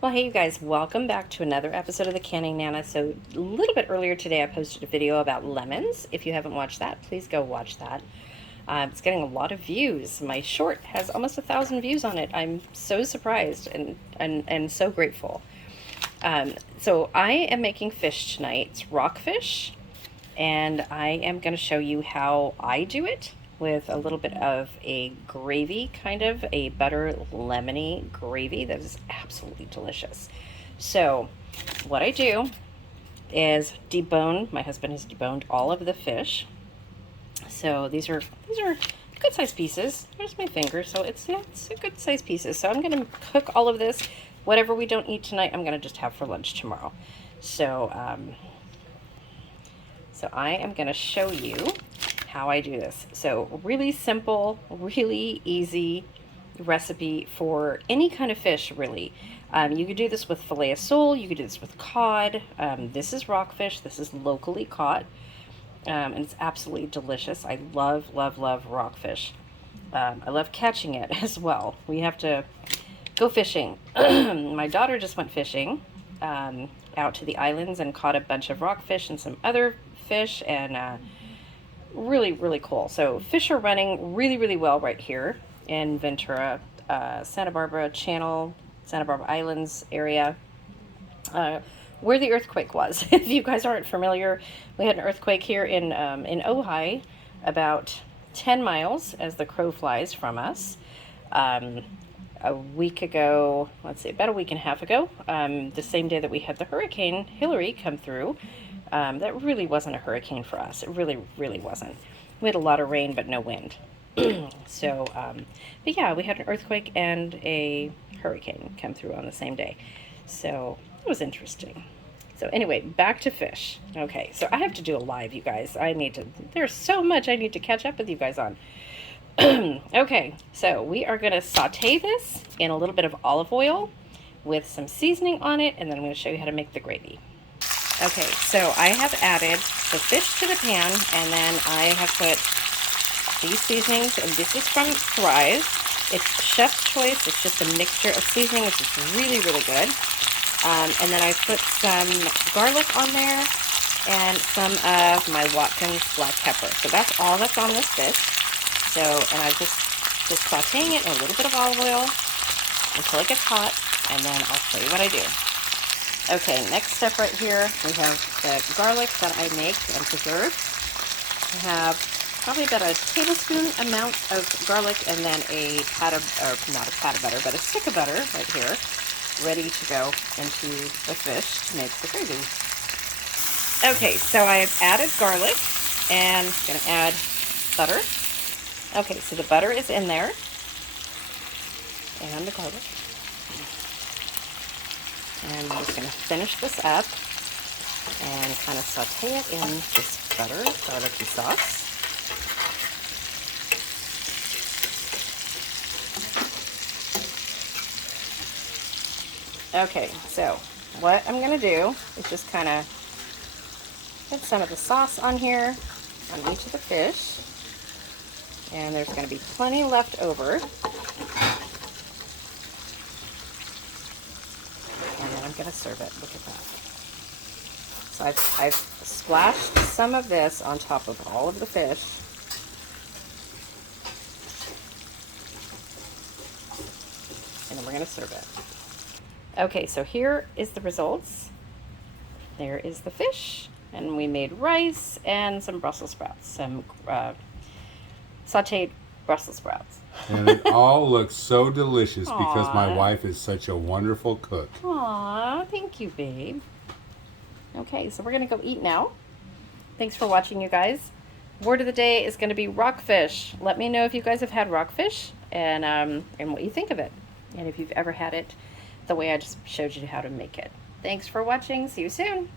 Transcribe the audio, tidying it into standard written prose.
Well, hey you guys, welcome back to another episode of the Canning Nana. So a little bit earlier today I posted a video about lemons. If you haven't watched that, please go watch that. It's getting a lot of views. My short has almost 1,000 views on it. I'm so surprised and so grateful. So I am making fish tonight. It's rockfish, and I am going to show you how I do it with a little bit of a gravy, kind of a butter lemony gravy that is absolutely delicious. So what I do is debone. My husband has deboned all of the fish. So these are good sized pieces. There's my finger, so it's a good sized pieces. So I'm gonna cook all of this. Whatever we don't eat tonight, I'm gonna just have for lunch tomorrow. So so I am gonna show you how I do this. So really simple, really easy recipe for any kind of fish, really. You could do this with filet of sole, you could do this with cod. This is rockfish, this is locally caught, and it's absolutely delicious. I love, love, love rockfish. I love catching it as well. We have to go fishing. My daughter just went fishing out to the islands and caught a bunch of rockfish and some other fish, and really, really cool. So fish are running really, really well right here in Ventura, Santa Barbara Channel, Santa Barbara Islands area, where the earthquake was. If you guys aren't familiar, we had an earthquake here in Ojai, about 10 miles as the crow flies from us. A week ago, let's see, about a week and a half ago, the same day that we had the Hurricane Hillary come through. That really wasn't a hurricane for us. It really, really wasn't. We had a lot of rain, but no wind. So, but yeah, we had an earthquake and a hurricane come through on the same day. So it was interesting. So anyway, back to fish. Okay, so I have to do a live, you guys. There's so much I need to catch up with you guys on. Okay, so we are going to saute this in a little bit of olive oil with some seasoning on it, and then I'm going to show you how to make the gravy. Okay, so I have added the fish to the pan, and then I have put these seasonings, and this is from Thrive. It's chef's choice. It's just a mixture of seasoning, which is really, really good. And then I put some garlic on there and some of my Watkins black pepper. So that's all that's on this fish. So, and I'm just sauteing it in a little bit of olive oil until it gets hot, and then I'll show you what I do. Okay, next step right here, we have the garlic that I make and preserve. I have probably about a tablespoon amount of garlic, and then a pat of, or not a pat of butter, but a stick of butter right here, ready to go into the fish to make the gravy. Okay, so I have added garlic, and I'm going to add butter. Okay, so the butter is in there, and the garlic. And I'm just going to finish this up and kind of saute it in this butter, garlicky sauce. Okay, so what I'm going to do is just kind of put some of the sauce on here, on each of the fish. And there's going to be plenty left over. And then I'm going to serve it. Look at that. So I've splashed some of this on top of all of the fish. And then we're going to serve it. Okay, so here is the results. There is the fish. And we made rice and some Brussels sprouts. Some sauteed Brussels sprouts. And it all looks so delicious because my wife is such a wonderful cook. Aw, thank you, babe. Okay, so we're going to go eat now. Thanks for watching, you guys. Word of the day is going to be rockfish. Let me know if you guys have had rockfish and what you think of it. And if you've ever had it the way I just showed you how to make it. Thanks for watching. See you soon.